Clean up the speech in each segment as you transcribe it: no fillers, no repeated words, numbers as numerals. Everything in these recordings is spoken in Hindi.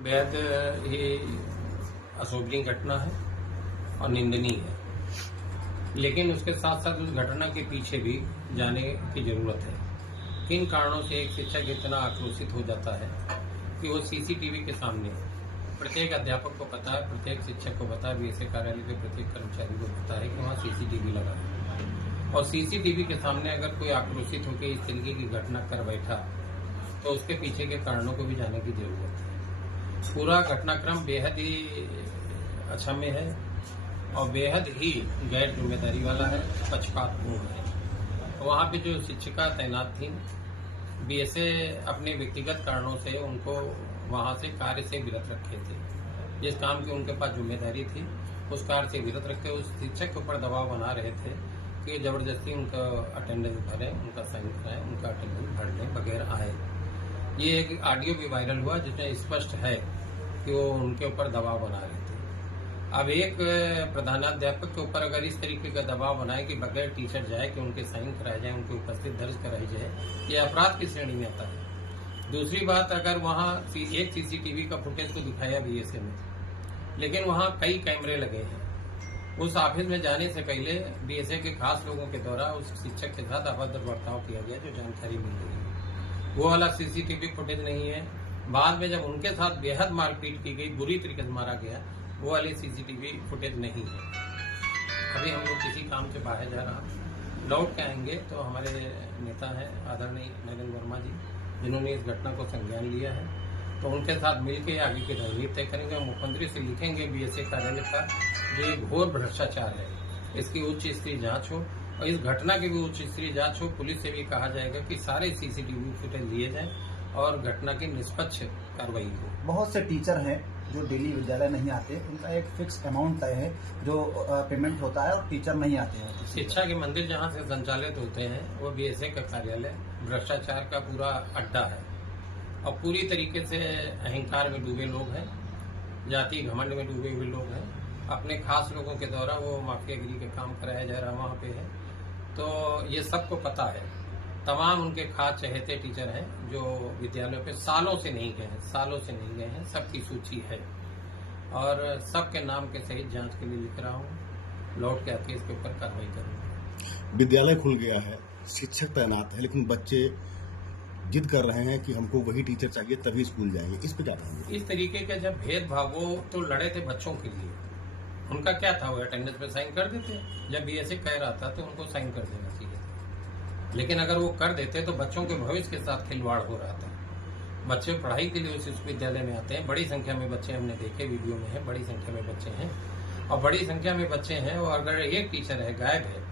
बेहद ये अशोभनीय घटना है और निंदनीय है, लेकिन उसके साथ साथ उस घटना के पीछे भी जाने की जरूरत है। किन कारणों से एक शिक्षक इतना आक्रोशित हो जाता है कि वो सीसीटीवी के सामने, प्रत्येक अध्यापक को पता है, प्रत्येक शिक्षक को पता है, बीएसए कार्यालय के प्रत्येक कर्मचारी को पता है कि वहाँ सीसीटीवी लगा है, और सीसीटीवी के सामने अगर कोई आक्रोशित होकर इस तरीके की घटना कर बैठा तो उसके पीछे के कारणों को भी जानने की जरूरत है। पूरा घटनाक्रम बेहद ही अक्षम्य है और बेहद ही गैर जिम्मेदारी वाला है, पक्षपातपूर्ण है। वहाँ पे जो शिक्षिका तैनात थी, बीएसए अपने व्यक्तिगत कारणों से उनको वहाँ से कार्य से विरत रखे थे। जिस काम की उनके पास जिम्मेदारी थी उस कार्य से विरत रखे उस शिक्षक के ऊपर दबाव बना रहे थे कि जबरदस्ती उनका अटेंडेंस भरें, उनका साइन कराएं, उनका अटेंडेंस भरने वगैरह आए। ये एक ऑडियो भी वायरल हुआ जिसमें स्पष्ट है कि वो उनके ऊपर दबाव बना रहे थे। अब एक प्रधानाध्यापक के ऊपर अगर इस तरीके का दबाव बनाए कि बगैर टीचर जाए कि उनके साइन कराए जाए, उनकी उपस्थिति दर्ज कराई जाए, ये अपराध की श्रेणी में आता है। दूसरी बात, अगर वहाँ एक सीसीटीवी का फुटेज को दिखाया बीएसए में, लेकिन वहाँ कई कैमरे लगे हैं। उस ऑफिस में जाने से पहले बीएसए के खास लोगों के द्वारा उस शिक्षक के साथ अभद्र बर्ताव किया गया, जो जानकारी मिल रही है। वो वाला सीसीटीवी फुटेज नहीं है। बाद में जब उनके साथ बेहद मारपीट की गई, बुरी तरीके से मारा गया, वो वाली सीसीटीवी फुटेज नहीं है। अभी हम लोग किसी काम से बाहर जा रहा, लौट के आएंगे तो हमारे नेता हैं आदरणीय नरेंद्र वर्मा जी, जिन्होंने इस घटना को संज्ञान लिया है, तो उनके साथ मिलकर आगे की रणनीति तय करेंगे। मुख्यमंत्री से लिखेंगे बीएसए कार्यालय का जो एक घोर भ्रष्टाचार है, इसकी उच्च स्तरीय जांच हो और इस घटना की भी उच्च स्तरीय जांच हो। पुलिस से भी कहा जाएगा कि सारे सीसीटीवी फुटेज लिए जाएं और घटना की निष्पक्ष कार्रवाई हो। बहुत से टीचर हैं जो डेली विद्यालय नहीं आते, उनका एक फिक्स अमाउंट तय है जो पेमेंट होता है, और टीचर नहीं आते हैं। शिक्षा के मंदिर जहाँ से संचालित होते हैं वो बीएसए का कार्यालय भ्रष्टाचार का पूरा अड्डा है और पूरी तरीके से अहंकार में डूबे लोग हैं, जाति घमंड में डूबे हुए लोग हैं। अपने खास लोगों के द्वारा वो माफियागिरी का काम कराया जा रहा वहाँ पे है, तो ये सबको पता है। तमाम उनके खास चहेते टीचर हैं जो विद्यालयों पे सालों से नहीं गए हैं, सबकी सूची है और सबके नाम के सहित जांच के लिए लिख रहा हूँ। लौट के आके इसके ऊपर कार्रवाई करूँगा। विद्यालय खुल गया है, शिक्षक तैनात है, लेकिन बच्चे जिद कर रहे हैं कि हमको वही टीचर चाहिए तभी स्कूल जाएंगे। इस पे क्या कहेंगे? इस तरीके का जब भेदभाव, वो तो लड़े थे बच्चों के लिए, उनका क्या था, वो अटेंडेंस पे साइन कर देते। जब बीएसए कह रहा था तो उनको साइन कर देना चाहिए था, लेकिन अगर वो कर देते तो बच्चों के भविष्य के साथ खिलवाड़ हो रहा था। बच्चे पढ़ाई के लिए उस विश्वविद्यालय में आते हैं, बड़ी संख्या में बच्चे हमने देखे, वीडियो में है, बड़ी संख्या में बच्चे हैं और बड़ी संख्या में बच्चे हैं। और अगर एक टीचर है गायब है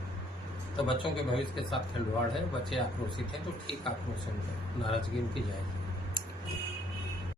तो बच्चों के भविष्य के साथ खिलवाड़ है, बच्चे आक्रोशित हैं, तो ठीक आक्रोश उनका, नाराजगी उनकी जाएगी।